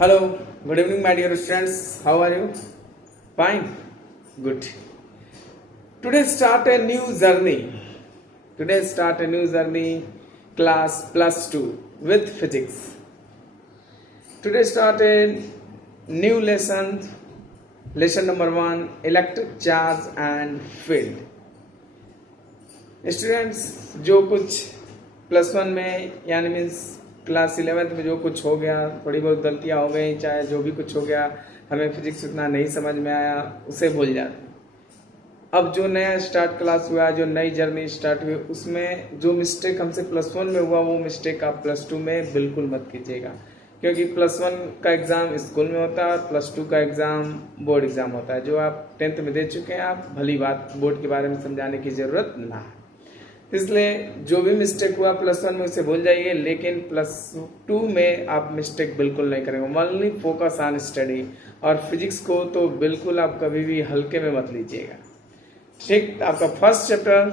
Hello, good evening, my dear students. How are you? Fine, good. Today start a new journey. Class plus 2 with physics. Today start a new lesson number 1, electric charge and field. Students जो कुछ plus 1 में यानी means class 11th में जो कुछ हो गया, थोड़ी बहुत गलतियां हो गई, चाहे जो भी कुछ हो गया, हमें फिजिक्स उतना नहीं समझ में आया, उसे भूल जाते। अब जो नया स्टार्ट क्लास हुआ, जो नई जर्नी स्टार्ट हुई, उसमें जो मिस्टेक हमसे प्लस 1 में हुआ वो मिस्टेक आप प्लस 2 में बिल्कुल मत कीजिएगा, क्योंकि प्लस 1 का एग्ज़ाम स्कूल में होता है और प्लस 2 का एग्ज़ाम बोर्ड एग्ज़ाम होता है। जो आप 10th में दे चुके हैं, आप भली बात बोर्ड के बारे में समझाने की ज़रूरत ना है। इसलिए जो भी मिस्टेक हुआ प्लस 1 में उसे भूल जाइए, लेकिन प्लस 2 में आप मिस्टेक बिल्कुल नहीं करेंगे। ओनली फोकस ऑन स्टडी, और फिजिक्स को तो बिल्कुल आप कभी भी हल्के में मत लीजिएगा। ठीक, आपका फर्स्ट चैप्टर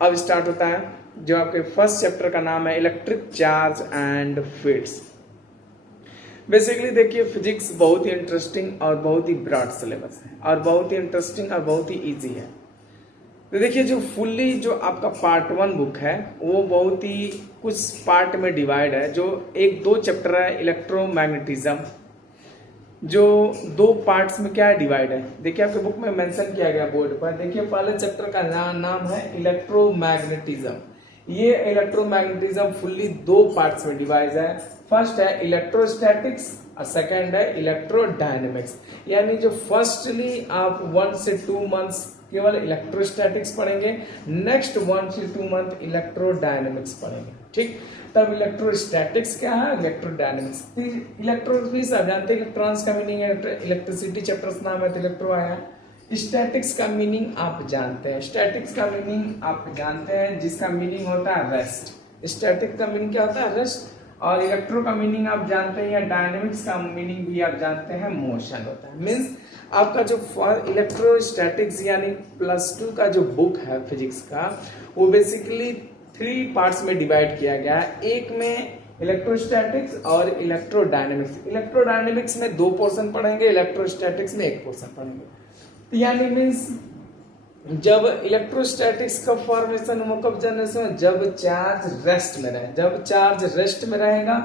अब स्टार्ट होता है। जो आपके फर्स्ट चैप्टर का नाम है electric charge and fields. Basically देखिए, फिजिक्स बहुत ही इंटरेस्टिंग और बहुत ही ब्रॉड सिलेबस है, और बहुत ही इंटरेस्टिंग और बहुत ही ईजी है। तो देखिए, जो फुल्ली जो आपका पार्ट 1 बुक है वो बहुत ही कुछ पार्ट में डिवाइड है। जो 1-2 चैप्टर है इलेक्ट्रोमैग्नेटिज्म, जो 2 पार्ट्स में क्या है डिवाइड है। देखिए आपके बुक में मेंशन किया गया बोर्ड पर। देखिए पहले चैप्टर का नाम है इलेक्ट्रोमैग्नेटिज्म। ये इलेक्ट्रोमैग्नेटिज्म फुल्ली 2 पार्ट्स में डिवाइड है। फर्स्ट है इलेक्ट्रोस्टैटिक्स और सेकंड है इलेक्ट्रोडायनेमिक्स। यानी जो फर्स्टली आप 1 से 2 मंथ्स केवल इलेक्ट्रोस्टैटिक्स पढ़ेंगे, नेक्स्ट 1 से 2 मंथ इलेक्ट्रोडायनेमिक्स पढ़ेंगे। ठीक, तब इलेक्ट्रोस्टैटिक्स क्या है, इलेक्ट्रोडायनेमिक्स। इलेक्ट्रो भी सब जानते हैं, इलेक्ट्रॉन्स का मीनिंग है, इलेक्ट्रिसिटी चैप्टर नाम है तो इलेक्ट्रो आया। स्टैटिक्स का मीनिंग आप जानते हैं, स्टैटिक्स का मीनिंग आप जानते हैं, जिसका मीनिंग होता है रेस्ट। स्टैटिक का मीनिंग क्या होता है, रेस्ट। और इलेक्ट्रो का मीनिंग आप जानते हैं, या डायनेमिक्स का मीनिंग भी आप जानते हैं, मोशन होता है। मीन्स आपका जो इलेक्ट्रोस्टैटिक्स यानी प्लस 2 का जो बुक है फिजिक्स का, वो बेसिकली 3 पार्ट्स में डिवाइड किया गया है। एक में इलेक्ट्रोस्टैटिक्स और इलेक्ट्रोडायनेमिक्स। इलेक्ट्रोडायनेमिक्स में 2 पोर्शन पढ़ेंगे, इलेक्ट्रोस्टैटिक्स में 1 पोर्शन पढ़ेंगे। तो यानी मीन्स जब इलेक्ट्रोस्टैटिक्स का फॉर्मेशन हो कब जनरेशन, जब चार्ज रेस्ट में रहे। जब चार्ज रेस्ट में रहेगा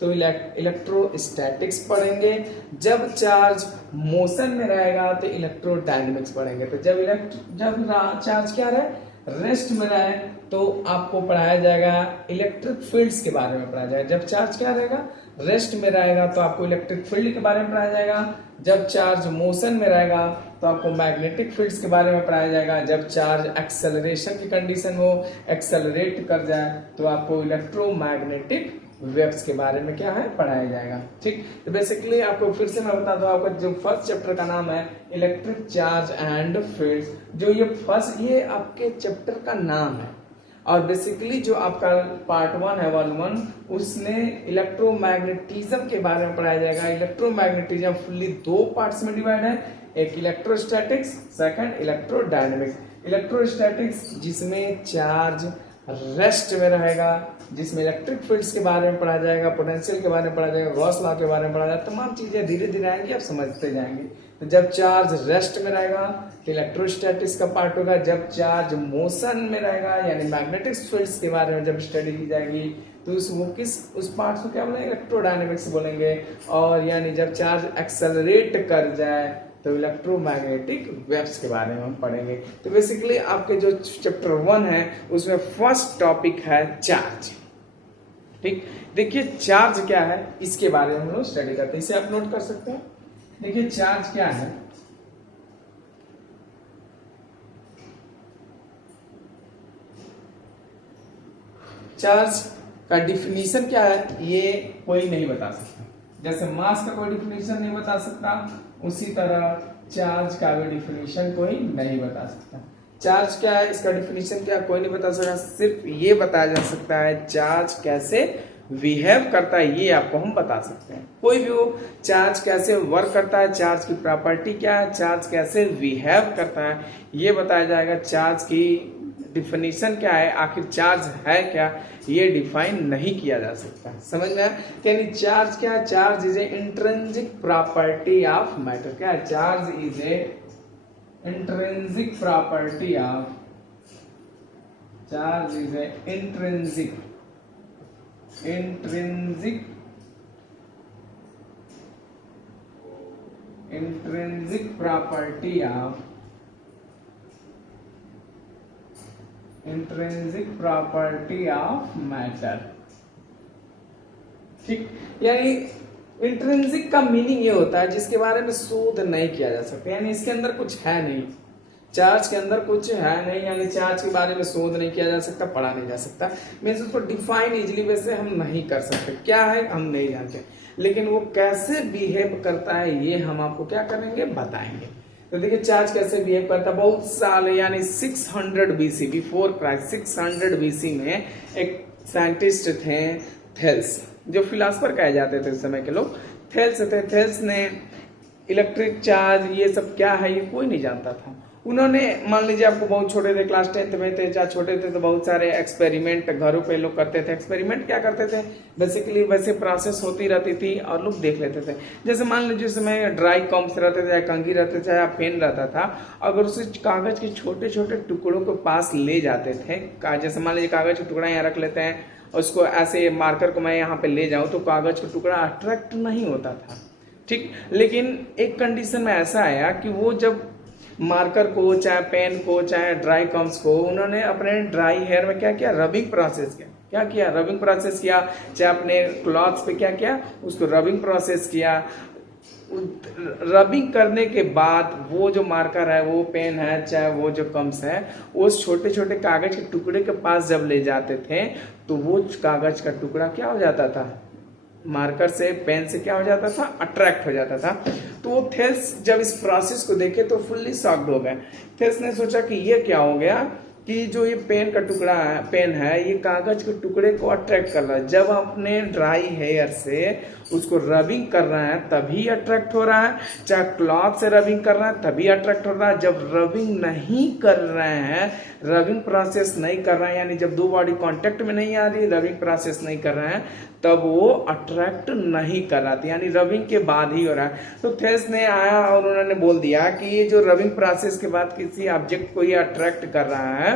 तो इलेक्ट्रोस्टैटिक्स पढ़ेंगे, जब चार्ज मोशन में रहेगा तो इलेक्ट्रोडायनेमिक्स पढ़ेंगे। तो जब चार्ज क्या रहे, रेस्ट में रहे, तो आपको पढ़ाया जाएगा इलेक्ट्रिक फील्ड्स के बारे में पढ़ाया जाएगा। जब चार्ज क्या रहेगा, रेस्ट में रहेगा, तो आपको इलेक्ट्रिक फील्ड के बारे में पढ़ाया जाएगा। जब चार्ज मोशन में रहेगा तो आपको मैग्नेटिक फील्ड्स के बारे में पढ़ाया जाएगा। जब चार्ज एक्सेलरेशन की कंडीशन हो, एक्सेलरेट कर जाए, तो आपको इलेक्ट्रोमैग्नेटिक वेव्स के बारे में क्या है, पढ़ाया जाएगा। ठीक, तो बेसिकली आपको फिर से मैं बता दूं, आपका जो फर्स्ट चैप्टर का नाम है इलेक्ट्रिक चार्ज एंड फील्ड्स। जो ये आपके चैप्टर का नाम है, और बेसिकली जो आपका पार्ट 1 है 1 उसमें इलेक्ट्रोमैग्नेटिज्म के बारे में पढ़ाया जाएगा। इलेक्ट्रोमैग्नेटिज्म फुल्ली 2 पार्ट्स में डिवाइड है, एक इलेक्ट्रोस्टैटिक्स, सेकंड इलेक्ट्रोडायनेमिक्स। इलेक्ट्रोस्टैटिक्स जिसमें चार्ज रेस्ट में रहेगा, जिसमें इलेक्ट्रिक फील्ड्स के बारे में पढ़ा जाएगा, पोटेंशियल के बारे में पढ़ा जाएगा, गॉस लॉ के बारे में पढ़ा जाएगा। तमाम चीजें धीरे धीरे आएंगी, आप समझते जाएंगे। तो जब चार्ज रेस्ट में रहेगा तो इलेक्ट्रोस्टैटिक्स का पार्ट होगा। जब चार्ज मोशन में रहेगा यानी मैग्नेटिक फील्ड्स के बारे में जब स्टडी की जाएगी तो उस पार्ट को क्या बोलेंगे, इलेक्ट्रोडायनेमिक्स बोलेंगे। और यानी जब चार्ज एक्सेलरेट कर जाए तो इलेक्ट्रोमैग्नेटिक वेव्स के बारे में हम पढ़ेंगे। तो बेसिकली आपके जो चैप्टर 1 है उसमें फर्स्ट टॉपिक है चार्ज। ठीक, देखिए चार्ज क्या है इसके बारे में हम लोग स्टडी करते हैं, इसे आप नोट कर सकते हैं। देखिए चार्ज क्या है, चार्ज का डिफिनीशन क्या है ये कोई नहीं बता सकता। जैसे मास का कोई डिफिनीशन नहीं बता सकता, उसी तरह चार्ज का भी डिफिनीशन कोई नहीं बता सकता। चार्ज क्या है, इसका डिफिनीशन क्या है, कोई नहीं बता सकता। सिर्फ ये बताया जा सकता है चार्ज कैसे बिहेव करता है, ये आपको हम बता सकते हैं। कोई भी हो, चार्ज कैसे वर्क करता है, चार्ज की प्रॉपर्टी क्या है, चार्ज कैसे बिहेव करता है, ये बताया जाएगा। चार्ज की डिफिनीशन क्या है, आखिर चार्ज है क्या, ये डिफाइन नहीं किया जा सकता। समझ में आया? यानी चार्ज क्या है? Charge is a intrinsic property of matter. क्या है? Charge is a intrinsic property of, charge is a intrinsic property of, intrinsic property of matter. ठीक, यानी इंट्रिंसिक का मीनिंग ये होता है जिसके बारे में शोध नहीं किया जा सकता, यानी इसके अंदर कुछ है नहीं, चार्ज के अंदर कुछ है नहीं, यानी चार्ज के बारे में शोध नहीं किया जा सकता, पढ़ा नहीं जा सकता, मीन्स उसको डिफाइन इजिली वैसे हम नहीं कर सकते, क्या है हम नहीं जानते, लेकिन वो कैसे बिहेव करता है ये हम आपको क्या करेंगे, बताएंगे। तो देखिए चार्ज कैसे बिहेव करता है। बहुत साल यानी 600 BC, बिफोर क्राइस्ट 600 BC में एक साइंटिस्ट थे थेल्स, जो फिलासफर कहे जाते थे उस समय के लोग, थेल्स थे। थेल्स ने इलेक्ट्रिक चार्ज ये सब क्या है ये कोई नहीं जानता था। उन्होंने, मान लीजिए आपको बहुत छोटे थे, क्लास 10th में थे या छोटे थे, तो बहुत सारे एक्सपेरिमेंट घरों पे लोग करते थे। एक्सपेरिमेंट क्या करते थे, बेसिकली वैसे प्रोसेस होती रहती थी और लोग देख लेते थे। जैसे मान लीजिए उसमें ड्राई कॉम्स रहते थे, कंघी रहते थे या पेन रहता था, अगर उसे कागज के छोटे छोटे टुकड़ों को पास ले जाते थे, जैसे मान लीजिए कागज का टुकड़ा यहाँ रख लेते हैं, उसको ऐसे मार्कर को मैं यहाँ पे ले जाऊं तो कागज का टुकड़ा अट्रैक्ट नहीं होता था। ठीक, लेकिन एक कंडीशन में ऐसा आया कि वो जब मार्कर को, चाहे पेन को, चाहे ड्राई कम्स को, उन्होंने अपने ड्राई हेयर में क्या किया, रबिंग प्रोसेस किया। क्या किया, रबिंग प्रोसेस किया। चाहे अपने क्लॉथ्स पे क्या किया, उसको रबिंग प्रोसेस किया। रबिंग करने के बाद वो जो मार्कर है, वो पेन है, चाहे वो जो कम्स है, वो छोटे छोटे कागज के टुकड़े के पास जब ले जाते थे तो वो कागज का टुकड़ा क्या हो जाता था, मार्कर से, पेन से क्या हो जाता था, अट्रैक्ट हो जाता था। तो वो थेल्स जब इस प्रोसेस को देखे तो फुल्ली शॉक्ड हो गए। थेल्स ने सोचा कि ये क्या हो गया कि जो ये पेन का टुकड़ा है, पेन है, ये कागज के टुकड़े को अट्रैक्ट कर रहा है। जब अपने ड्राई हेयर से उसको रबिंग कर रहा है तभी अट्रैक्ट हो रहा है, चाहे क्लॉथ से रबिंग कर रहा है तभी अट्रैक्ट हो रहा है। जब रबिंग नहीं कर रहे हैं, रबिंग प्रोसेस नहीं कर रहे हैं, यानी जब दो बॉडी कांटेक्ट में नहीं आ रही, रबिंग प्रोसेस नहीं कर रहे हैं, तब वो अट्रैक्ट नहीं कर रहा था, यानी रबिंग के बाद ही हो रहा है। तो थेल्स ने आया और उन्होंने बोल दिया कि ये जो रबिंग प्रोसेस के बाद किसी ऑब्जेक्ट को ये अट्रैक्ट कर रहा है,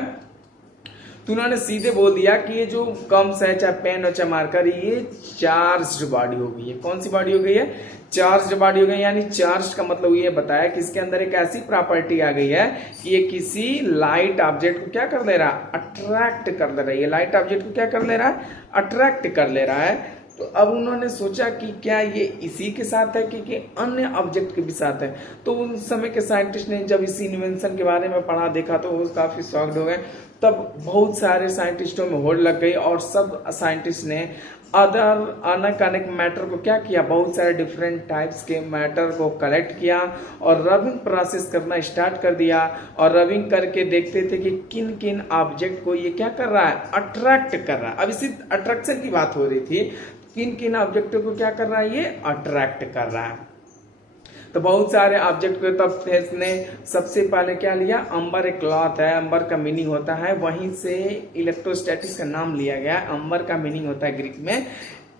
तो उन्होंने सीधे बोल दिया कि ये जो कम्स है, चाहे पेन हो चाहे मार्कर, ये चार्ज्ड बॉडी हो गई है। कौन सी बॉडी हो गई है, चार्ज्ड बॉडी हो गई। यानी चार्ज का मतलब ये बताया कि इसके अंदर एक ऐसी प्रॉपर्टी आ गई है कि ये किसी लाइट ऑब्जेक्ट को क्या कर ले रहा है, अट्रैक्ट कर ले रहा है। ये लाइट ऑब्जेक्ट को क्या कर ले रहा है, अट्रैक्ट कर ले रहा है। तो अब उन्होंने सोचा कि क्या ये इसी के साथ है कि अन्य ऑब्जेक्ट के भी साथ है। तो उस समय के साइंटिस्ट ने जब इसी इन्वेंशन के बारे में पढ़ा, देखा, तो वो काफी शॉक्ड हो गए। तब बहुत सारे साइंटिस्टों में होड़ लग गई और सब साइंटिस्ट ने अनेक मैटर को क्या किया, बहुत सारे डिफरेंट टाइप्स के मैटर को कलेक्ट किया और रबिंग प्रोसेस करना स्टार्ट कर दिया। और रबिंग करके देखते थे कि किन किन ऑब्जेक्ट को ये क्या कर रहा है, अट्रैक्ट कर रहा है। अब इसी अट्रैक्शन की बात हो रही थी, किन किन ऑब्जेक्टों को क्या कर रहा है, ये अट्रैक्ट कर रहा है। तो बहुत सारे ऑब्जेक्ट को तब थेल्स ने सबसे पहले क्या लिया, अंबर एक क्लॉथ है, अंबर का मीनिंग होता है, वहीं से इलेक्ट्रोस्टैटिक्स का नाम लिया गया। अंबर का मीनिंग होता है ग्रीक में,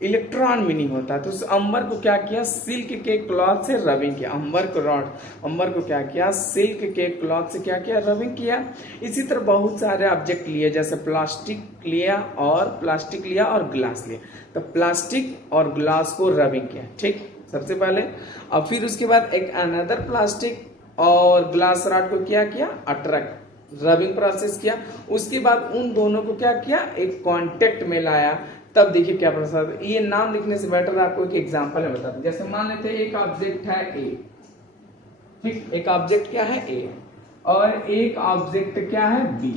इलेक्ट्रॉन मीनिंग होता है। तो उस अंबर को क्या किया, सिल्क के क्लॉथ से रबिंग किया। अंबर को क्या किया, सिल्क के क्लॉथ से क्या किया, रबिंग किया। इसी तरह बहुत सारे ऑब्जेक्ट लिए, जैसे प्लास्टिक लिया और ग्लास लिया। तो प्लास्टिक और ग्लास को रबिंग किया, ठीक, सबसे पहले। अब फिर उसके बाद एक अनदर प्लास्टिक और ग्लास रॉड को क्या किया, अट्रैक्ट, रबिंग प्रोसेस किया। उसके बाद उन दोनों को क्या किया, एक कांटेक्ट में लाया। तब देखिए क्या प्रोसेस। ये नाम लिखने से बेटर आपको एक एग्जांपल में बताते। जैसे मान लेते एक ऑब्जेक्ट है ए, ठीक, एक ऑब्जेक्ट क्या है ए और एक ऑब्जेक्ट क्या है बी,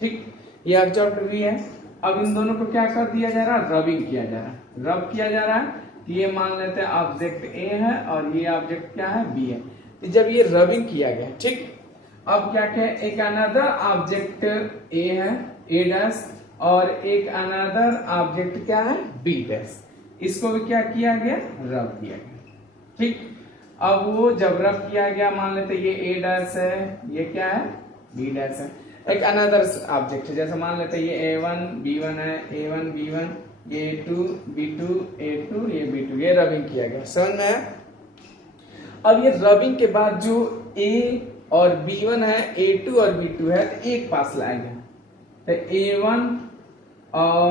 ठीक, ये ऑब्जेक्ट बी है। अब इन दोनों को क्या कर दिया जा रहा है, रबिंग किया जा रहा है, रब किया जा रहा है। ये मान लेते हैं ऑब्जेक्ट ए है और ये ऑब्जेक्ट क्या है, बी है। तो जब ये रबिंग किया गया, ठीक, अब क्या क्या, एक अनदर ऑब्जेक्ट ए है, ए डैश, और एक अनदर ऑब्जेक्ट क्या है, बी डैश। इसको भी क्या किया गया, रब किया गया, ठीक। अब वो जब रब किया गया, मान लेते ये ए डैश है, ये क्या है, बी डैश है। एक अनदर ऑब्जेक्ट है, जैसे मान लेते हैं ये A1 B1 है, A1 B1, ये A2 B2, A2 ये B2, ये रबिंग किया गया, समझ में आया। अब ये रबिंग के बाद जो A और B1 है, A2 और B2 है, तो एक पास लाया गया, तो A1 और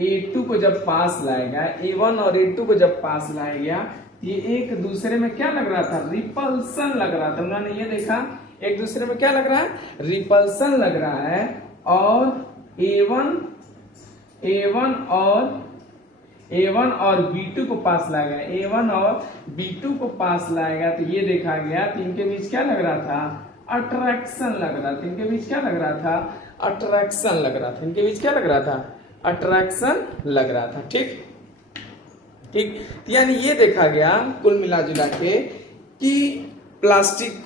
A2 को जब पास लाया गया, A1 और A2 को जब पास लाया गया, ये एक दूसरे में क्या लग रहा था, रिपल्सन लग रहा था। उन्होंने ये देखा एक दूसरे में क्या लग रहा है, रिपल्सन लग रहा है, और A1 और B2 को पास लाया गया, A1 और B2 को पास लाया गया, तो ये देखा गया तो इनके बीच क्या लग रहा था, अट्रैक्शन लग रहा था। इनके बीच क्या लग रहा था, अट्रैक्शन लग रहा था। इनके बीच क्या लग रहा था, अट्रैक्शन लग रहा था। ठीक ठीक, यानी ये देखा गया कुल मिला जुला के कि प्लास्टिक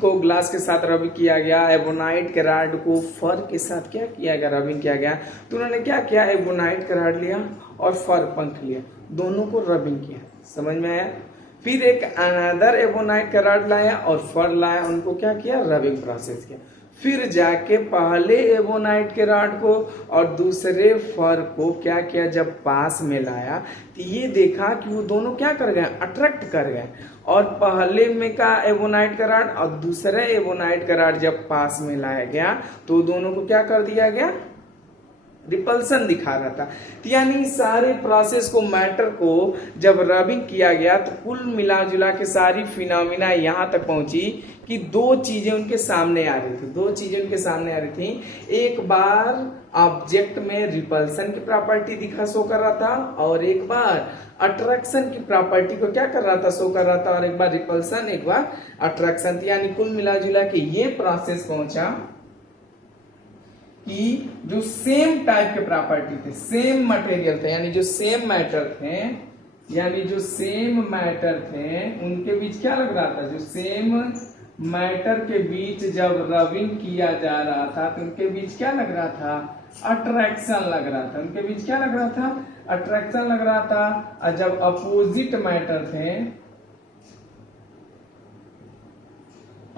को ग्लास के साथ रबिंग किया गया, एबोनाइट के रॉड को फर के साथ क्या किया गया, रबिंग किया गया। तो उन्होंने क्या किया, एबोनाइट का रॉड लिया और फर पंख लिया, दोनों को रबिंग किया, समझ में आया। फिर एक अनदर एबोनाइट का रॉड लाया और फर लाया, उनको क्या किया, रबिंग प्रोसेस किया। फिर जाके पहले एबोनाइट के रॉड को और दूसरे फर को क्या किया, जब पास में लाया तो ये देखा कि वो दोनों क्या कर गए, अट्रैक्ट कर गए। और पहले में का एबोनाइट का रॉड और दूसरे एबोनाइट का रॉड जब पास में लाया गया तो दोनों को क्या कर दिया गया, रिपल्सन दिखा रहा था। तो यानी सारे प्रोसेस को, मैटर को जब रबिंग किया गया तो कुल मिला जुला के सारी फिनोमिना यहाँ तक पहुंची कि दो चीजें उनके सामने आ रही थी। दो चीजें उनके सामने आ रही थी, एक बार ऑब्जेक्ट में रिपल्सन की प्रॉपर्टी दिखा शो कर रहा था, और एक बार अट्रैक्शन की प्रॉपर्टी को क्या कर रहा था, शो कर रहा था, और एक बार रिपल्सन एक बार अट्रैक्शन। यानी कुल मिला जुला के ये प्रोसेस पहुंचा कि जो सेम टाइप के प्रॉपर्टी थे, सेम मटेरियल थे, यानी जो सेम मैटर थे, यानी जो सेम मैटर थे उनके बीच क्या लग रहा था, जो सेम मैटर के बीच जब रबिंग किया जा रहा था तो उनके बीच क्या लग रहा था, अट्रैक्शन लग रहा था। उनके बीच क्या लग रहा था, अट्रैक्शन लग रहा था। और जब अपोजिट मैटर थे,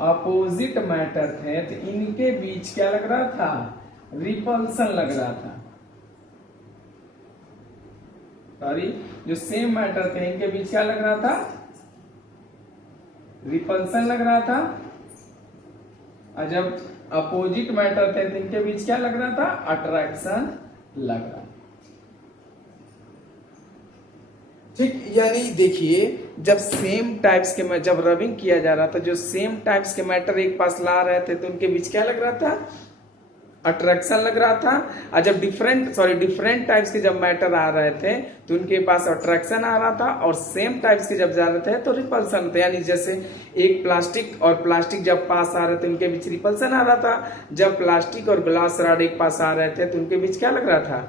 अपोजिट मैटर थे, तो इनके बीच क्या लग रहा था, रिपल्सन लग रहा था। सॉरी, जो सेम मैटर थे इनके बीच क्या लग रहा था, रिपल्सन लग रहा था। और जब अपोजिट मैटर थे तो इनके बीच क्या लग रहा था, अट्रैक्शन लग रहा था। ठीक, यानी देखिए जब सेम टाइप्स के, जब रबिंग किया जा रहा था, जो सेम टाइप्स के मैटर एक पास ला रहे थे तो उनके बीच क्या लग रहा था, अट्रैक्शन लग रहा था। और जब डिफरेंट टाइप्स के जब मैटर आ रहे थे तो उनके पास अट्रैक्शन आ रहा था, और सेम टाइप्स के जब जा रहे थे तो रिपल्सन थे। यानी जैसे एक प्लास्टिक और प्लास्टिक जब पास आ रहे थे उनके बीच रिपल्सन आ रहा था, जब प्लास्टिक और ग्लास रॉड एक पास आ रहे थे तो उनके बीच क्या लग रहा था,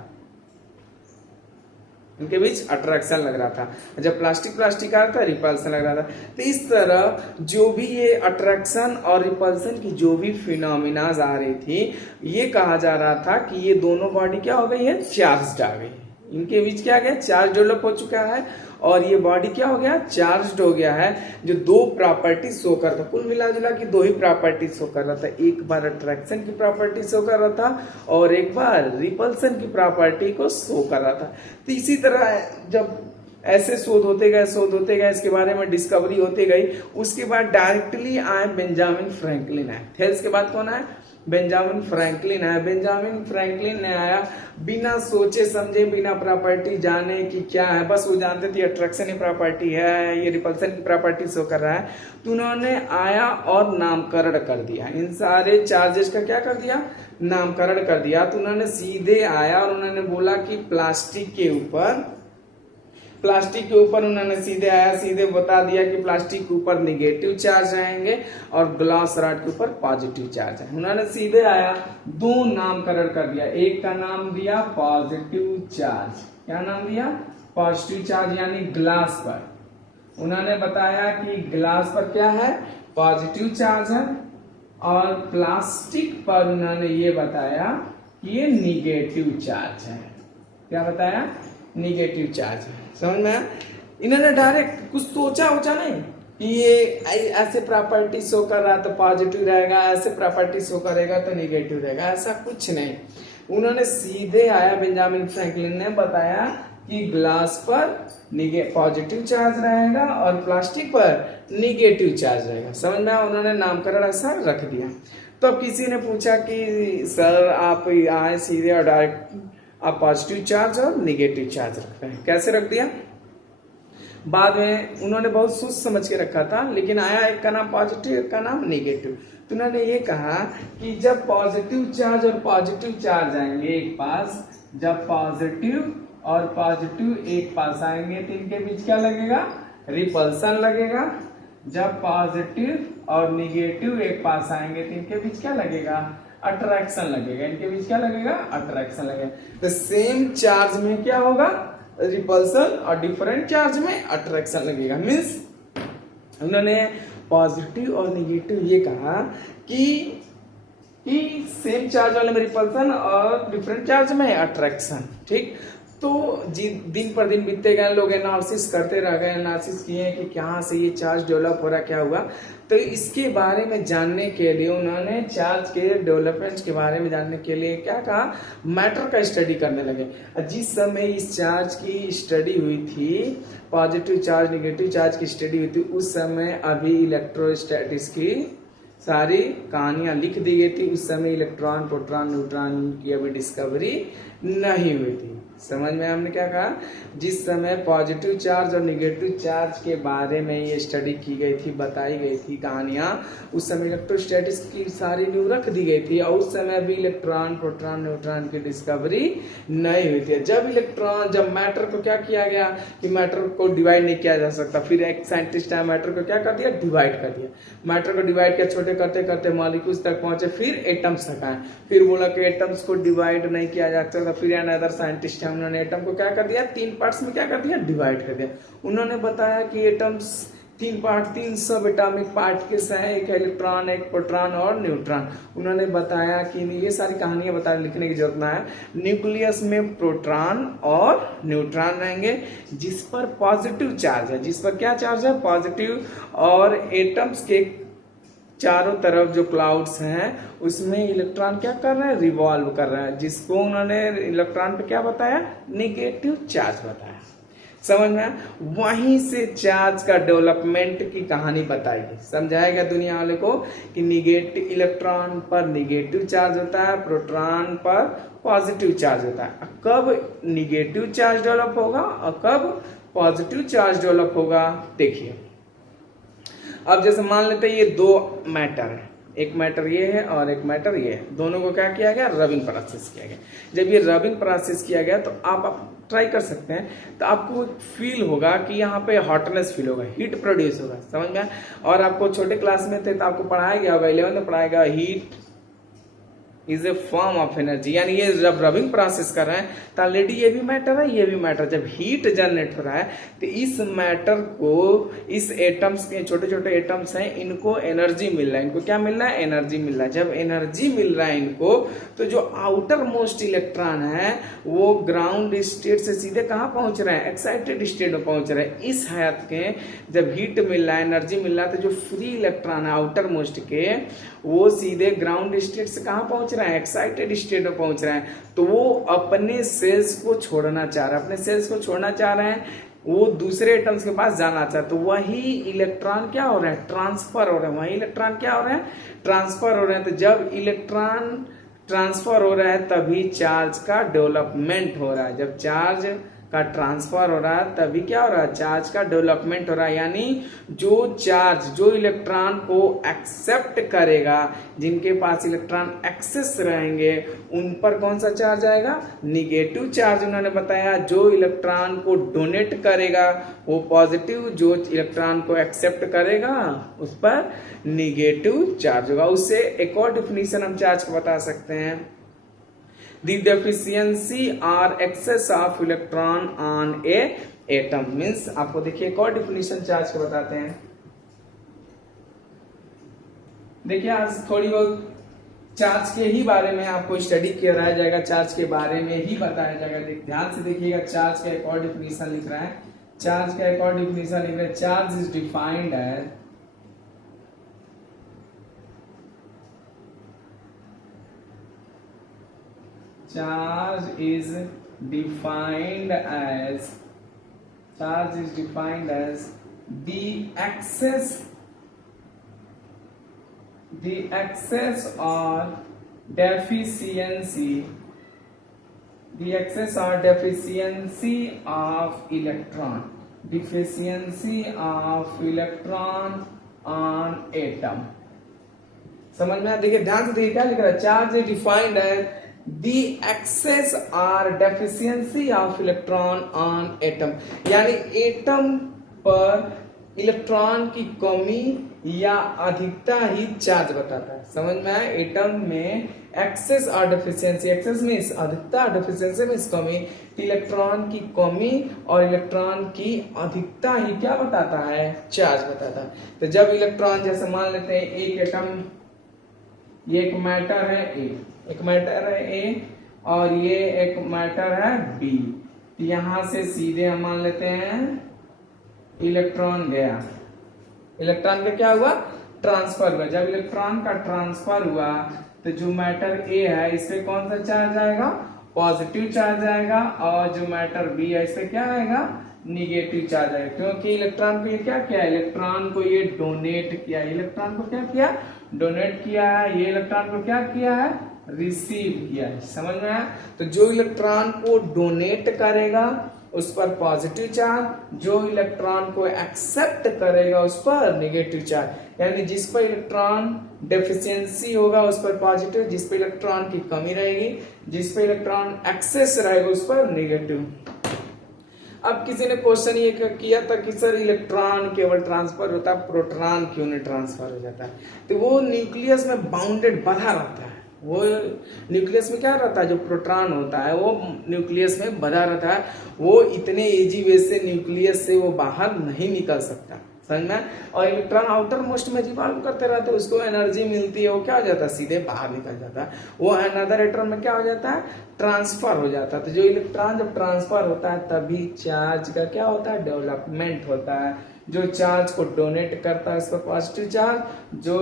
उनके बीच अट्रैक्शन लग रहा था। जब प्लास्टिक आ रहा था, रिपल्सन लग रहा था। तो इस तरह जो भी ये अट्रैक्शन और रिपल्सन की जो भी फिनोमिनाज आ रही थी, ये कहा जा रहा था कि ये दोनों बॉडी क्या हो गई है, चार्ज्ड आ गई। इनके बीच क्या गया, चार्ज डेवलप हो चुका है, और ये बॉडी क्या हो गया, चार्ज्ड हो गया है, जो दो प्रॉपर्टी शो कर रहा था। कुल मिला जुला की दो ही प्रॉपर्टी शो कर रहा था, एक बार अट्रैक्शन की प्रॉपर्टी शो कर रहा था और एक बार रिपल्सन की प्रॉपर्टी को शो कर रहा था। तो इसी तरह जब ऐसे शोध होते गए, इसके बारे में डिस्कवरी होती गई, उसके बाद डायरेक्टली आए बेंजामिन फ्रैंकलिन आए। थेल्स के बाद कौन आए, बेंजामिन फ्रैंकलिन आया। बेंजामिन फ्रैंकलिन ने आया बिना सोचे समझे, बिना प्रॉपर्टी जाने कि क्या है, बस वो जानते थे अट्रैक्शन की प्रॉपर्टी है, ये रिपल्सन की प्रॉपर्टी शो कर रहा है। तो उन्होंने आया और नामकरण कर दिया, इन सारे चार्जेस का क्या कर दिया, नामकरण कर दिया। तो उन्होंने सीधे आया और उन्होंने बोला कि प्लास्टिक के ऊपर उन्होंने सीधे आया, सीधे बता दिया कि प्लास्टिक के ऊपर निगेटिव चार्ज रहेंगे और ग्लास रॉड के ऊपर पॉजिटिव चार्ज है। उन्होंने सीधे आया, दो नामकरण कर दिया, एक का नाम दिया पॉजिटिव चार्ज। क्या नाम दिया, पॉजिटिव चार्ज, यानी ग्लास पर उन्होंने बताया कि ग्लास पर क्या है, पॉजिटिव चार्ज है, और प्लास्टिक पर उन्होंने ये बताया कि ये निगेटिव चार्ज है। क्या बताया, निगेटिव चार्ज है। समझ में आया, इन्होंने डायरेक्ट कुछ सोचा नहीं, कि ये ऐसे प्रॉपर्टी शो कर रहा तो पॉजिटिव रहेगा, ऐसे प्रॉपर्टी शो करेगा तो निगेटिव रहेगा, ऐसा कुछ नहीं। उन्होंने सीधे आया बेंजामिन फ्रैंकलिन ने बताया कि ग्लास पर पॉजिटिव चार्ज रहेगा और प्लास्टिक पर निगेटिव चार्ज रहेगा। समझ में आया? उन्होंने नामकरण ऐसा रख दिया। तो किसी ने पूछा कि सर आप आए सीधे और डायरेक्ट आप पॉजिटिव चार्ज और निगेटिव चार्ज रख रहे हैं, कैसे रख दिया? बाद में उन्होंने बहुत सोच समझ के रखा था, लेकिन आया एक का नाम पॉजिटिव, एक का नाम निगेटिव। तो उन्होंने ये कहा कि जब पॉजिटिव चार्ज और पॉजिटिव चार्ज आएंगे एक पास, जब पॉजिटिव और पॉजिटिव एक पास आएंगे तो इनके बीच क्या लगेगा? रिपल्सन लगेगा। जब पॉजिटिव और निगेटिव एक पास आएंगे तो इनके बीच क्या लगेगा? अट्रैक्शन लगेगा। इनके बीच क्या लगेगा? अट्रैक्शन लगेगा। तो सेम चार्ज में क्या होगा? रिपल्सन, और डिफरेंट चार्ज में अट्रैक्शन लगेगा। मीन्स उन्होंने पॉजिटिव और निगेटिव ये कहा कि सेम चार्ज वाले में रिपल्सन और डिफरेंट चार्ज में अट्रैक्शन। ठीक, तो दिन पर दिन बीतते गए, लोग एनालिसिस करते रह गए, एनालिसिस किए कि कहाँ से ये चार्ज डेवलप हो रहा, क्या हुआ। तो इसके बारे में जानने के लिए उन्होंने चार्ज के डेवलपमेंट्स के बारे में जानने के लिए क्या कहा? मैटर का स्टडी करने लगे। जिस समय इस चार्ज की स्टडी हुई थी, पॉजिटिव चार्ज निगेटिव चार्ज की स्टडी हुई थी, उस समय अभी इलेक्ट्रोस्टैटिक्स की सारी कहानियां लिख दी गई थी। उस समय इलेक्ट्रॉन, प्रोटॉन, न्यूट्रॉन की अभी डिस्कवरी नहीं हुई थी। समझ में हमने क्या कहा? जिस समय पॉजिटिव चार्ज और निगेटिव चार्ज के बारे में ये स्टडी की गई थी, बताई गई थी कहानियां, उस समय इलेक्ट्रोस्टैटिक्स की सारी न्यू रख दी गई थी। और उस समय भी इलेक्ट्रॉन, प्रोटॉन, न्यूट्रॉन की डिस्कवरी नहीं हुई थी। जब मैटर को क्या किया गया कि मैटर को डिवाइड नहीं किया जा सकता, फिर एक साइंटिस्ट ने मैटर को क्या कर दिया? डिवाइड कर दिया। मैटर को डिवाइड किया, छोटे करते करते मॉलिक्यूल्स तक पहुंचे, फिर एटम्स तक आए। फिर बोला कि एटम्स को डिवाइड नहीं किया जा सकता, फिर अनदर साइंटिस्ट है, उन्होंने एटम को क्या कर दिया? 3 पार्ट्स में क्या कर दिया? डिवाइड कर दिया। उन्होंने बताया कि एटम्स 3 पार्ट, 3 सब एटॉमिक पार्टिकल्स हैं, एक इलेक्ट्रॉन, एक प्रोटॉन और न्यूट्रॉन। उन्होंने बताया कि ये सारी कहानियां बता लिखने की जरूरत ना है। न्यूक्लियस में प्रोटॉन और न्यूट्रॉन रहेंगे, जिस पर पॉजिटिव चार्ज है। जिस पर क्या चार्ज है? पॉजिटिव। और एटम्स के चारों तरफ जो क्लाउड्स हैं उसमें इलेक्ट्रॉन क्या कर रहे हैं? रिवॉल्व कर रहे हैं, जिसको उन्होंने इलेक्ट्रॉन पे क्या बताया? निगेटिव चार्ज बताया। समझ में? वहीं से चार्ज का डेवलपमेंट की कहानी बताएगी, समझाएगा दुनिया वाले को कि निगेटिव इलेक्ट्रॉन पर निगेटिव चार्ज होता है, प्रोटॉन पर पॉजिटिव चार्ज होता है। कब निगेटिव चार्ज डेवलप होगा और कब पॉजिटिव चार्ज डेवलप होगा, देखिए। अब जैसे मान लेते हैं ये 2 मैटर है, एक मैटर ये है और एक मैटर ये है, दोनों को क्या किया गया? रबिंग प्रोसेस किया गया। जब ये रबिंग प्रोसेस किया गया तो आप ट्राई कर सकते हैं, तो आपको फील होगा कि यहाँ पे हॉटनेस फील होगा, हीट प्रोड्यूस होगा। समझ में? और आपको छोटे क्लास में थे तो आपको पढ़ाया गया होगा, 11th में पढ़ाया गया, heat is a form of energy. यानी ये जब रबिंग प्रोसेस कर रहे हैं तो ऑलरेडी ये भी मैटर है, ये भी मैटर। जब हीट जनरेट हो रहा है तो इस मैटर को, इस एटम्स के छोटे छोटे एटम्स हैं, इनको एनर्जी मिल रहा है। इनको क्या मिल रहा है? एनर्जी मिल रहा है। जब एनर्जी मिल रहा है इनको, तो जो आउटर मोस्ट इलेक्ट्रॉन है वो ग्राउंड स्टेट से सीधे कहाँ पहुंच रहे हैं? एक्साइटेड स्टेट में पहुंच रहे हैं। इस हयात के जब हीट मिल रहा है, एनर्जी मिल रहा है, तो जो फ्री इलेक्ट्रॉन है आउटर मोस्ट के, वो सीधे ग्राउंड स्टेट से कहाँ पहुंच रहे हैं? एक्साइटेड स्टेट में पहुंच रहे हैं। तो वो अपने सेल्स को छोड़ना चाह रहे हैं, अपने सेल्स को छोड़ना चाह रहे हैं, वो दूसरे एटम्स के पास जाना चाहते हैं। तो वही इलेक्ट्रॉन क्या हो रहा है? ट्रांसफर हो रहे हैं। वही इलेक्ट्रॉन क्या हो रहे हैं? ट्रांसफर हो रहे हैं। तो जब इलेक्ट्रॉन ट्रांसफर हो रहा है तभी चार्ज का डेवलपमेंट हो रहा है। जब चार्ज का ट्रांसफर हो रहा है तभी क्या हो रहा है? चार्ज का डेवलपमेंट हो रहा है। यानी जो चार्ज, जो इलेक्ट्रॉन को एक्सेप्ट करेगा, जिनके पास इलेक्ट्रॉन एक्सेस रहेंगे, उन पर कौन सा चार्ज आएगा? निगेटिव चार्ज उन्होंने बताया। जो इलेक्ट्रॉन को डोनेट करेगा वो पॉजिटिव, जो इलेक्ट्रॉन को एक्सेप्ट करेगा उस पर निगेटिव चार्ज होगा। उससे एक और डिफिनीशन हम चार्ज को बता सकते हैं, The deficiency or excess of electron on a atom means, आपको देखिए एक और डिफिनीशन चार्ज के बताते हैं। देखिए आज थोड़ी बहुत चार्ज के ही बारे में आपको स्टडी कराया जाएगा, चार्ज के बारे में ही बताया जाएगा। ध्यान से देखिएगा, चार्ज का एक और डिफिनीशन लिख रहा है चार्ज का एक और डिफिनेशन लिख रहे, charge is defined as charge is defined as the excess or deficiency of electron on atom। समझ में? देखिए ध्यान से देखिए क्या लिख रहा है, charge is defined as the excess or deficiency of electron on atom, यानी एटम पर इलेक्ट्रॉन की कमी या अधिकता ही चार्ज बताता है। समझ में आया? एटम में एक्सेस और डेफिशिएंसी, एक्सेस मीन्स अधिकता, डेफिशिएंसी मीन्स कमी, इलेक्ट्रॉन की कमी और इलेक्ट्रॉन की अधिकता ही क्या बताता है, चार्ज बताता है। तो जब इलेक्ट्रॉन, जैसे मान लेते हैं एक एटम, ये एक मैटर है ए, एक मैटर है ए और ये एक मैटर है बी, यहां से सीधे हम मान लेते हैं इलेक्ट्रॉन गया, इलेक्ट्रॉन का क्या हुआ, ट्रांसफर हुआ। जब इलेक्ट्रॉन का ट्रांसफर हुआ तो जो मैटर ए है इस पे कौन सा चार्ज आएगा, पॉजिटिव चार्ज आएगा, और जो मैटर बी है इस पे क्या आएगा, निगेटिव चार्ज आएगा। क्योंकि इलेक्ट्रॉन को ये क्या किया, इलेक्ट्रॉन को ये डोनेट किया, इलेक्ट्रॉन को क्या किया, डोनेट किया है, ये इलेक्ट्रॉन को क्या किया है, रिसीव किया है। समझ में आया? तो जो इलेक्ट्रॉन को डोनेट करेगा उस पर पॉजिटिव चार्ज, जो इलेक्ट्रॉन को एक्सेप्ट करेगा उस पर नेगेटिव चार्ज, यानी जिस पर इलेक्ट्रॉन डेफिशिएंसी होगा उस पर पॉजिटिव, जिस पर इलेक्ट्रॉन की कमी रहेगी, जिस पर इलेक्ट्रॉन एक्सेस रहेगा उस पर नेगेटिव। अब किसी ने क्वेश्चन ये किया था कि सर इलेक्ट्रॉन केवल ट्रांसफर होता है, प्रोटॉन क्यों नहीं ट्रांसफर हो जाता है? तो वो न्यूक्लियस में बाउंडेड बधा रहता है, वो न्यूक्लियस में क्या रहता है, जो प्रोटॉन होता है वो न्यूक्लियस में बधा रहता है, वो इतने इजी वे से न्यूक्लियस से वो बाहर नहीं निकल सकता। समझ में? और इलेक्ट्रॉन आउटर मोस्ट में रिवॉल्व करते रहते हैं, उसको एनर्जी मिलती है, वो क्या हो जाता है, सीधे बाहर निकल जाता है, वो अनदर एटम में क्या हो जाता है, ट्रांसफर हो जाता है। तो जो इलेक्ट्रॉन जब ट्रांसफर होता है तभी चार्ज का क्या होता है, डेवलपमेंट होता है। जो चार्ज को डोनेट करता है उस पर पॉजिटिव चार्ज, जो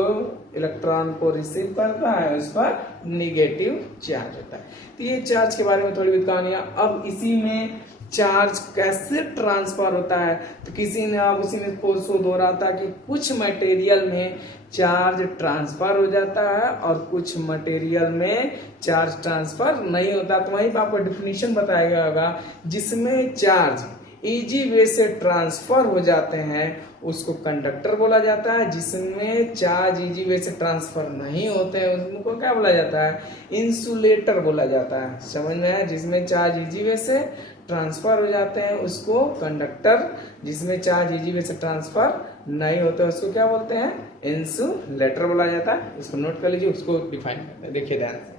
इलेक्ट्रॉन को रिसीव करता है उस पर निगेटिव चार्ज होता है। तो ये चार्ज के बारे में थोड़ी बहुत कहानियां। अब इसी में चार्ज कैसे ट्रांसफर होता है, तो किसी ने अब उसी ने शोध हो रहा था कि कुछ मटेरियल में चार्ज ट्रांसफर हो जाता है और कुछ मटेरियल में चार्ज ट्रांसफर नहीं होता। तो वहीं पर आपको डिफिनीशन बताया गया होगा, जिसमें चार्ज इजी वे से ट्रांसफर हो जाते हैं उसको कंडक्टर बोला जाता है, जिसमें चार्ज इजी वे से ट्रांसफर नहीं होते हैं उनको क्या बोला जाता है, इंसुलेटर बोला जाता है। समझ में है? जिसमें चार्ज इजी वे से ट्रांसफर हो जाते हैं उसको कंडक्टर, जिसमें चार्ज इजी वे से ट्रांसफर नहीं होते उसको क्या बोलते हैं, इंसुलेटर बोला जाता है। इसको नोट कर लीजिए, उसको डिफाइन करते हैं। देखिए ध्यान से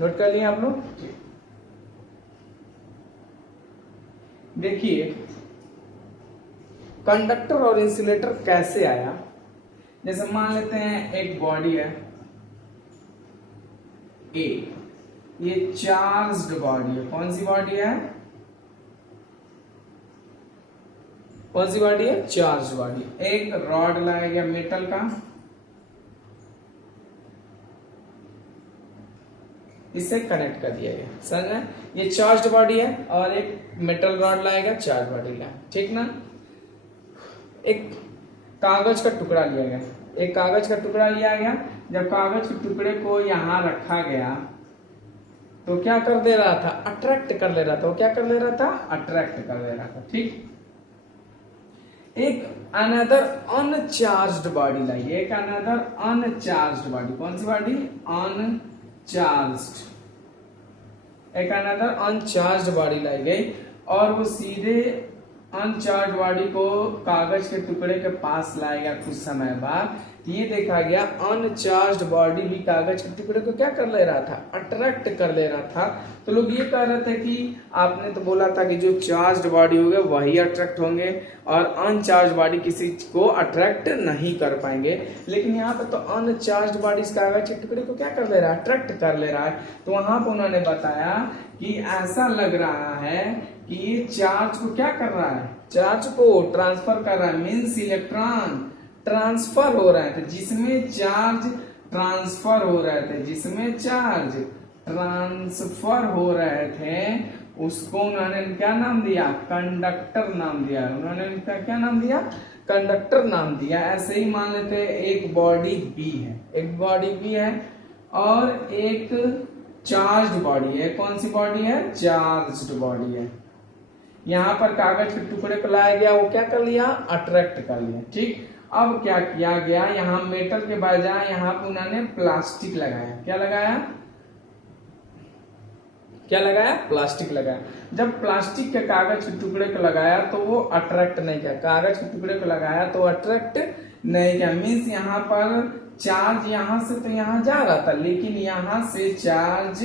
नोट कर लिए आप लोग। देखिए कंडक्टर और इंसुलेटर कैसे आया। जैसे मान लेते हैं एक बॉडी है ए, ये चार्ज्ड बॉडी है। कौन सी बॉडी है, कौन सी बॉडी है, चार्ज बॉडी। एक रॉड लाया गया मेटल का, इसे कनेक्ट कर दिया गया। समझ, ये चार्ज्ड बॉडी है और एक मेटल रॉड लाएगा, चार्ज बॉडी लाया, ठीक ना। एक कागज का टुकड़ा लिया गया, एक कागज का टुकड़ा लिया गया। जब कागज के टुकड़े को यहां रखा गया तो क्या कर दे रहा था, अट्रैक्ट कर ले रहा था। वो क्या कर ले रहा था, अट्रैक्ट कर ले रहा था, ठीक। एक अनदर अनचार्ज्ड बॉडी लाई, एक अनदर अनचार्ज्ड बॉडी। कौन सी बॉडी, अनचार्ज्ड। एक अनदर अनचार्ज्ड बॉडी लाई गई और वो सीधे अनचार्ज बॉडी को कागज के टुकड़े के पास लाएगा कुछ समय बाद। ये देखा गया अनचार्ज्ड बॉडी भी कागज के टुकड़े को क्या कर ले रहा था, अट्रैक्ट कर ले रहा था। तो लोग ये कह रहे थे कि आपने तो बोला था कि जो चार्ज्ड बॉडी होगा वही अट्रैक्ट होंगे और अनचार्ज बॉडी किसी को अट्रैक्ट नहीं कर पाएंगे। लेकिन यहाँ पे तो अनचार्ज्ड बॉडी इस कागज के टुकड़े को क्या कर ले रहा है, अट्रैक्ट कर ले रहा है। तो वहां पर उन्होंने बताया कि ऐसा लग रहा है कि ये चार्ज को क्या कर रहा है, चार्ज को ट्रांसफर कर रहा है, मीन्स इलेक्ट्रॉन ट्रांसफर हो रहे थे, जिसमें चार्ज ट्रांसफर हो रहे थे, जिसमें चार्ज ट्रांसफर हो रहे थे उसको उन्होंने क्या नाम दिया, कंडक्टर नाम दिया। उन्होंने इनका क्या नाम दिया, कंडक्टर नाम दिया। ऐसे ही मान लेते एक बॉडी बी है, एक बॉडी बी है और एक चार्ज बॉडी है। कौन सी बॉडी है, चार्ज बॉडी है। यहाँ पर कागज के टुकड़े को लाया गया, वो क्या कर लिया, अट्रैक्ट कर लिया। ठीक, अब क्या किया गया, यहाँ मेटल के बजाय यहाँ पर उन्होंने प्लास्टिक लगाया। क्या लगाया, क्या लगाया, प्लास्टिक लगाया। जब प्लास्टिक के कागज के टुकड़े को लगाया तो वो अट्रैक्ट नहीं किया, कागज के टुकड़े को लगाया तो अट्रैक्ट नहीं किया। मीन्स यहाँ पर चार्ज यहाँ से तो यहाँ जा रहा था, लेकिन यहाँ से चार्ज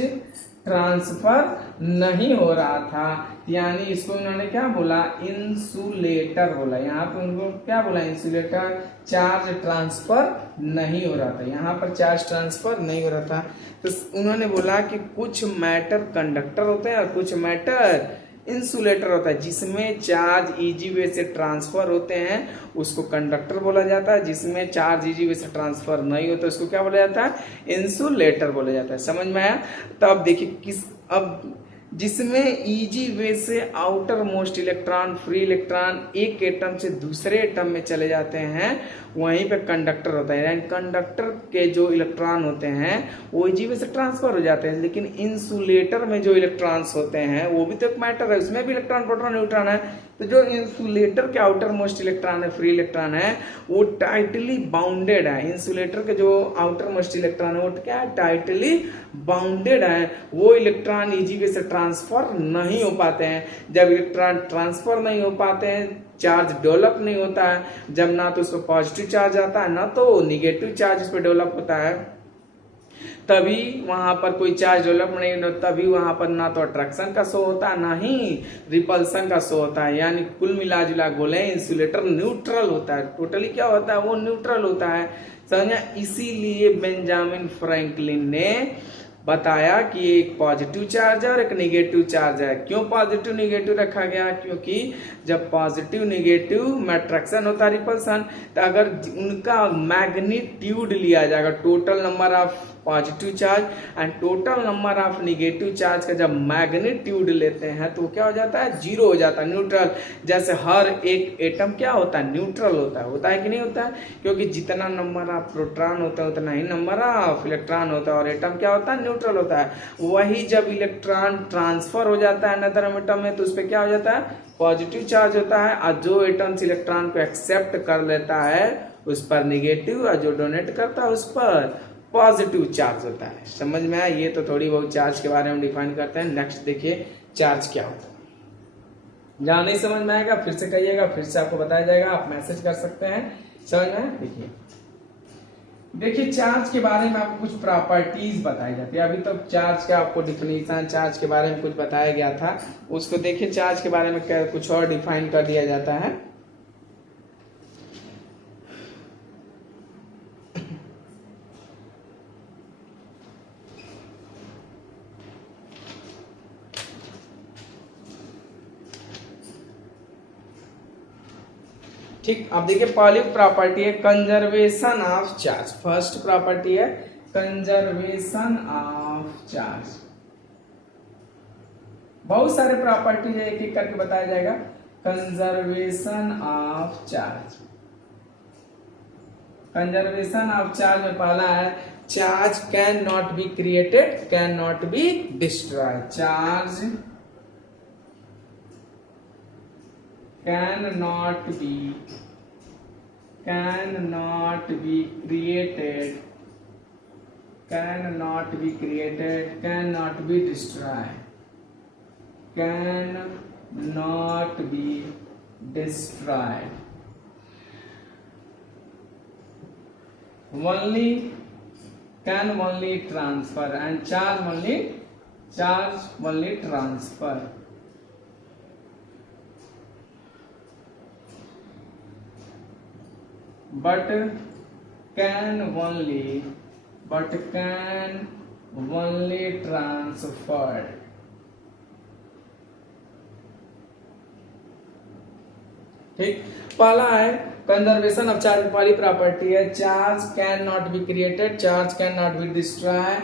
ट्रांसफर नहीं हो रहा था। यानी इसको उन्होंने क्या बोला, इंसुलेटर बोला। यहाँ पे उनको क्या बोला, इंसुलेटर। चार्ज ट्रांसफर नहीं हो रहा था, यहाँ पर चार्ज ट्रांसफर नहीं हो रहा था। तो उन्होंने बोला कि कुछ मैटर कंडक्टर होते हैं और कुछ मैटर इंसुलेटर होता है। जिसमें चार्ज इजी वे से ट्रांसफर होते हैं उसको कंडक्टर बोला जाता है, जिसमें चार्ज इजी वे से ट्रांसफर नहीं होता उसको क्या बोला जाता है, इंसुलेटर बोला जाता है। समझ में आया। तो अब देखिए किस, अब जिसमें इजी वे से outer most electron, free electron एक एटम से दूसरे एटम में चले जाते हैं, वहीं पे कंडक्टर होता है। यानी कंडक्टर के जो इलेक्ट्रॉन होते हैं वो इजी वे से ट्रांसफर हो जाते हैं। लेकिन इंसुलेटर में जो इलेक्ट्रॉन्स होते हैं वो भी तो एक मैटर है, उसमें भी इलेक्ट्रॉन, प्रोटॉन, न्यूट्रॉन है। तो जो इंसुलेटर के आउटर मोस्ट इलेक्ट्रॉन है, फ्री इलेक्ट्रॉन है, वो टाइटली बाउंडेड है। इंसुलेटर के जो आउटर मोस्ट इलेक्ट्रॉन है वो क्या है, टाइटली बाउंडेड है। वो इलेक्ट्रॉन इजी वे से ट्रांसफर नहीं हो पाते हैं। जब इलेक्ट्रॉन ट्रांसफर नहीं हो पाते हैं, चार्ज डेवलप नहीं होता है। जब ना तो उस पर पॉजिटिव चार्ज आता है ना तो निगेटिव चार्ज उस पर डेवलप होता है, तभी वहां पर कोई चार्ज डेवलप नहीं होता, तभी वहां पर ना तो अट्रैक्शन का शो होता है ना ही रिपल्सन का शो होता है। यानी कुल मिला जुला बोले इंसुलेटर न्यूट्रल होता है। टोटली क्या होता है, वो न्यूट्रल होता है। समझा। इसीलिए बेंजामिन फ्रैंकलिन ने बताया कि एक पॉजिटिव चार्ज है और एक निगेटिव चार्ज है। क्यों पॉजिटिव निगेटिव रखा गया, क्योंकि जब पॉजिटिव निगेटिव में अट्रैक्शन होता है, रिपल्सन, तो अगर उनका मैग्नीट्यूड लिया जाएगा, total number of positive charge and total number of negative charge का जब मैग्नीट्यूड लेते हैं तो क्या हो जाता है, जीरो हो जाता है, न्यूट्रल। जैसे हर एक एटम क्या होता है, न्यूट्रल होता है कि नहीं होता है, क्योंकि जितना नंबर ऑफ प्रोटॉन होता है उतना ही नंबर ऑफ इलेक्ट्रॉन होता है और एटम क्या होता है, न्यूट्रल होता है। वही जब इलेक्ट्रॉन ट्रांसफर हो जाता है अनदर एटम में तो उस पर क्या हो जाता है, पॉजिटिव चार्ज होता है, और जो एटम इलेक्ट्रॉन को एक्सेप्ट कर लेता है उस पर निगेटिव, और जो डोनेट करता है उस पर पॉजिटिव चार्ज होता है। समझ में आया। ये तो थोड़ी बहुत चार्ज के बारे में डिफाइन करते हैं। नेक्स्ट देखिए चार्ज क्या होता है। जहां नहीं समझ में आएगा फिर से कहिएगा, फिर से आपको बताया जाएगा, आप मैसेज कर सकते हैं। समझ में। देखिए चार्ज के बारे में आपको कुछ प्रॉपर्टीज बताई जाती है। अभी तक चार्ज का आपको डिफिनेशन, चार्ज के बारे में कुछ बताया गया था, उसको देखिए चार्ज के बारे में कुछ और डिफाइन कर दिया जाता है। ठीक, अब देखिए पहली प्रॉपर्टी है conservation of charge. First property है कंजर्वेशन ऑफ चार्ज। बहुत सारे प्रॉपर्टी है, एक एक करके बताया जाएगा। Conservation of charge, conservation of charge में पहला है charge can not be created, can not be destroyed. Charge cannot be created, cannot be created, cannot be destroyed, cannot be destroyed। only can only transfer and charge only transfer. But can only transferred. ठीक, पहला है conservation of charge. पहली property है charge can not be created, charge can not be destroy,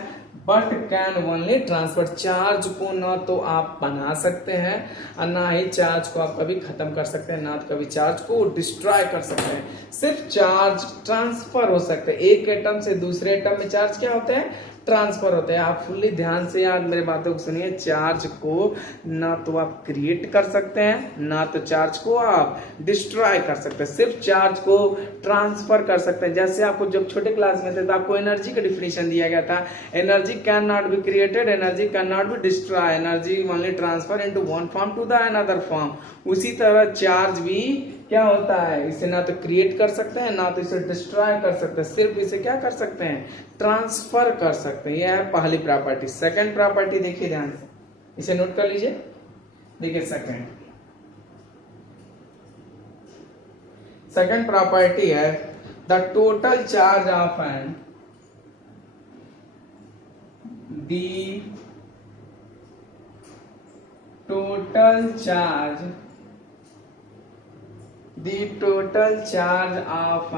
but can only transfer. Charge को ना तो आप बना सकते हैं और ना ही चार्ज को आप कभी खत्म कर सकते हैं, ना तो कभी चार्ज को डिस्ट्रॉय कर सकते हैं। सिर्फ चार्ज ट्रांसफर हो सकते हैं। एक एटम से दूसरे एटम में चार्ज क्या होते हैं? ट्रांसफर होते हैं। आप फुल्ली ध्यान से यार मेरे बातों को सुनिए। चार्ज को ना तो आप क्रिएट कर सकते हैं, ना तो चार्ज को आप डिस्ट्रॉय कर सकते हैं। सिर्फ चार्ज को ट्रांसफर कर सकते हैं। जैसे आपको जब छोटे क्लास में थे तो आपको एनर्जी का डिफिनेशन दिया गया था, energy can not be created, energy can not be destroy, energy only transfer into one form to the another form. उसी तरह चार्ज भी क्या होता है, इसे ना तो क्रिएट कर सकते हैं, ना तो इसे डिस्ट्रॉय कर सकते हैं, सिर्फ इसे क्या कर सकते हैं? ट्रांसफर कर सकते हैं। यह है पहली प्रॉपर्टी। सेकंड प्रॉपर्टी देखिए ध्यान से, इसे नोट कर लीजिए। देखिए सेकंड प्रॉपर्टी है the total charge of an the total charge the total charge of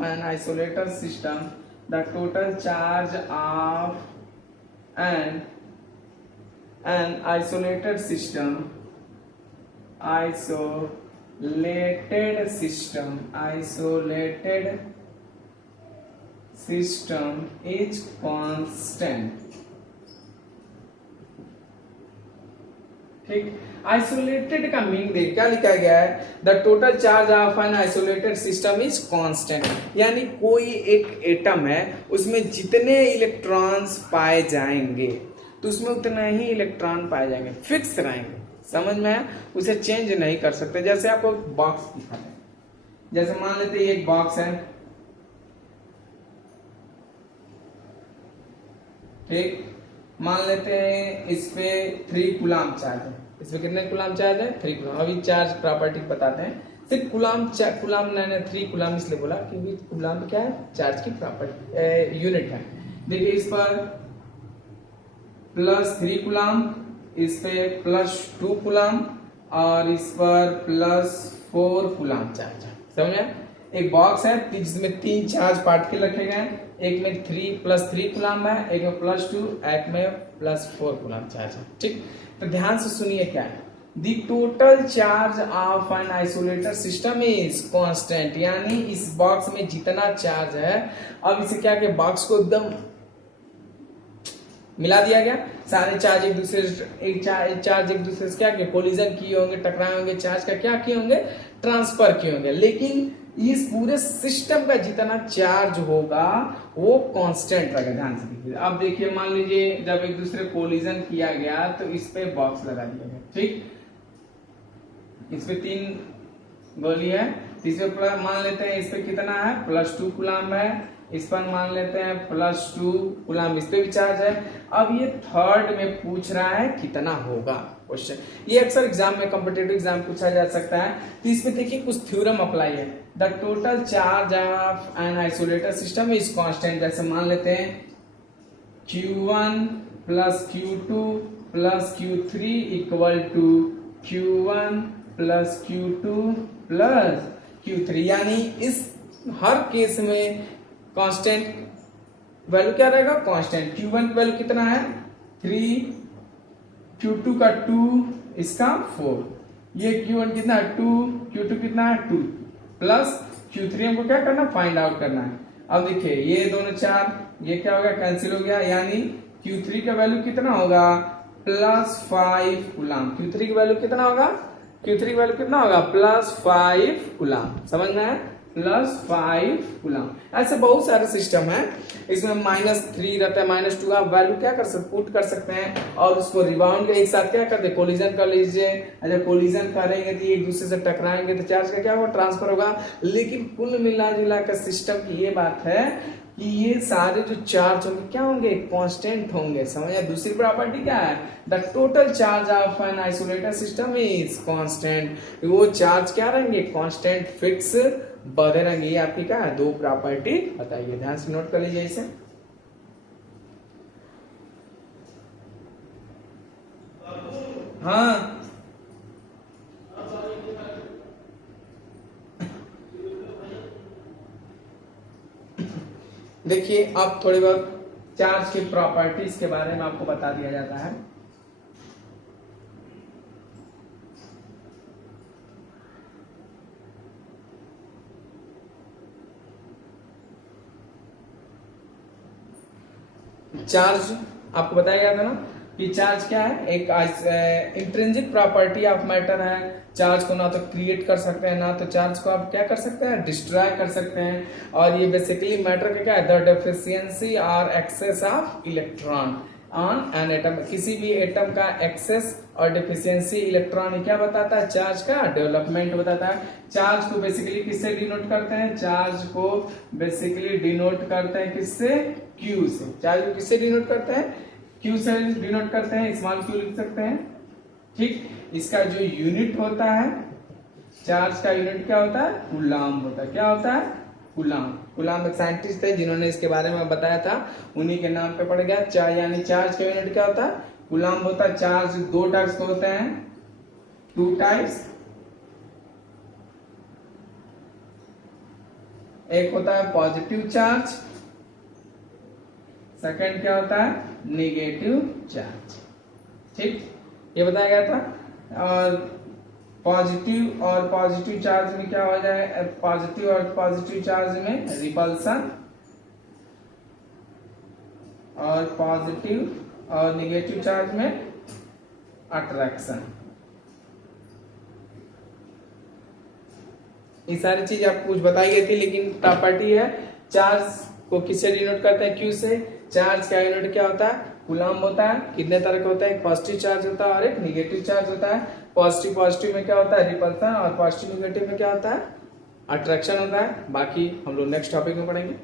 an isolated system, the total charge of an isolated system is constant। ठीक, आइसोलेटेड का मीनिंग देख क्या लिखा गया है? The total charge of an isolated system is constant. यानी कोई एक एटम है, उसमें जितने इलेक्ट्रॉन्स पाए जाएंगे तो उसमें उतने ही इलेक्ट्रॉन पाए जाएंगे, फिक्स रहेंगे। समझ में है? उसे चेंज नहीं कर सकते। जैसे आपको बॉक्स दिखाते हैं, जैसे मान लेते हैं ये एक बॉक्स है, ठीक, मान लेते हैं इस पे 3 कूलाम चार्ज है। इसमें कितने कूलाम चार्ज है? 3 कूलाम। अभी चार्ज प्रॉपर्टी बताते हैं। सिर्फ कूलाम 3 कूलाम इसलिए बोला क्योंकि कूलाम क्या है? चार्ज की प्रॉपर्टी यूनिट है। देखिए इस पर +3 कूलाम, इस पे +2 कूलाम और इस पर +4 कूलाम चार्ज है। समझे? एक बॉक्स है जिसमें 3 चार्ज पार्टिकल रखे गए हैं। एक में 3 कूलाम है, एक में +2, एक में +4 कूलाम चार्ज है। ठीक, तो ध्यान से सुनिए क्या है। The total charge of an isolated system is constant. यानी इस बॉक्स में जितना चार्ज है, अब इसे क्या किया? बॉक्स को एकदम मिला दिया गया। सारे चार्ज एक दूसरे से क्या किए? कोलिजन किए होंगे, टकराए होंगे, चार्ज का क्या किए होंगे? ट्रांसफर किए होंगे। लेकिन इस पूरे सिस्टम का जितना चार्ज होगा वो कांस्टेंट रहेगा। ध्यान से देखिए। अब देखिए, मान लीजिए जब एक दूसरे कोलिजन किया गया तो इस पे बॉक्स लगा दिया गया। ठीक, इस पे 3 गोली है, इस पे मान लेते हैं इस पे कितना है? +2 कूलाम है। इस पर मान लेते हैं +2 कूलाम, इस पे भी चार्ज है। अब ये थर्ड में पूछ रहा है कितना होगा क्वेश्चन। ये अक्सर एग्जाम में, कॉम्पिटिटिव एग्जाम पूछा जा सकता है। तो इसमें देखिए कुछ थ्योरम अप्लाई है। The total charge of an isolated system is constant. जैसे मान लेते हैं Q1 + Q2 + Q3 = Q1 + Q2 + Q3। यानी इस हर केस में कांस्टेंट वैल्यू क्या रहेगा? कांस्टेंट। Q1 की वैल्यू कितना है? 3, Q2 का 2, इसका 4। ये Q1 कितना है? 2, Q2 कितना है? 2 प्लस Q3 हमको क्या करना? फाइंड आउट करना है। अब देखिए ये दोनों 4, ये क्या हो गया? कैंसिल हो गया। यानी Q3 का वैल्यू कितना होगा? +5 कूलाम। Q3 की वैल्यू कितना होगा? Q3 की वैल्यू कितना होगा? +5 कूलाम। समझ में है? +5 कूलम। ऐसे बहुत सारे सिस्टम है, इसमें -3 रहता है, -2 आप वैल्यू क्या कर सकते, पुट कर सकते हैं और उसको रिबाउंड एक साथ क्या करते हैं, कोलिजन कर लीजिए। जब कोलिजन करेंगे तो एक दूसरे से टकराएंगे तो चार्ज का क्या होगा, ट्रांसफर होगा। लेकिन कुल मिला जुला कर सिस्टम की ये बात है कि ये सारे जो चार्ज होंगे क्या होंगे, कांस्टेंट होंगे। समझिए दूसरी प्रॉपर्टी क्या है, the total charge of an isolated system is constant. वो चार्ज क्या रहेंगे, कांस्टेंट फिक्स बढ़े रहेंगे। ये आपकी क्या है, दो प्रॉपर्टी बताइए, ध्यान से नोट कर लीजिए इसे। हाँ देखिए, अब थोड़ी बहुत चार्ज की प्रॉपर्टीज के बारे में आपको बता दिया जाता है। चार्ज आपको बताया गया था ना कि चार्ज क्या है, एक इंट्रिंसिक प्रॉपर्टी ऑफ मैटर है। चार्ज को ना तो क्रिएट कर सकते हैं, ना तो चार्ज को आप क्या कर सकते हैं, डिस्ट्रॉय कर सकते हैं। और ये बेसिकली मैटर का क्या है, द डेफिशिएंसी और excess of electron on an atom. किसी भी एटम का एक्सेस और डेफिशिएंसी इलेक्ट्रॉन क्या बताता है, चार्ज का डेवलपमेंट बताता है। चार्ज को बेसिकली किससे डिनोट करते हैं, चार्ज को बेसिकली डिनोट करते हैं किससे, क्यू से। चार्ज को किससे डिनोट करते हैं, क्यू से डिनोट करते हैं, स्मॉल क्यू लिख सकते हैं। ठीक, इसका जो यूनिट होता है, चार्ज का यूनिट क्या होता है, कूलाम होता है। क्या होता है, कूलाम। कूलाम एक साइंटिस्ट थे जिन्होंने इसके बारे में बताया था, उन्हीं के नाम पे पड़ गया। यानी चार्ज का यूनिट क्या होता है, कूलाम होता है। चार्ज दो टाइप्स के होते हैं, टू टाइप्स। एक होता है पॉजिटिव चार्ज, सेकंड क्या होता है, नेगेटिव चार्ज। ठीक, ये बताया गया था। और पॉजिटिव चार्ज में क्या हो जाए, पॉजिटिव और पॉजिटिव चार्ज में रिपल्सन, और पॉजिटिव और नेगेटिव चार्ज में अट्रैक्शन। ये सारी चीज आपको कुछ बताई गई थी, लेकिन प्रॉपर्टी है चार्ज को किससे डिनोट करते हैं, क्यू से। चार्ज का यूनिट क्या होता है, कूलाम होता है। कितने तरह का होता है, एक पॉजिटिव चार्ज होता है और एक नेगेटिव चार्ज होता है। पॉजिटिव में क्या होता है, रिपल्सन, और पॉजिटिव नेगेटिव में क्या होता है, अट्रैक्शन होता है। बाकी हम लोग नेक्स्ट टॉपिक में पढ़ेंगे।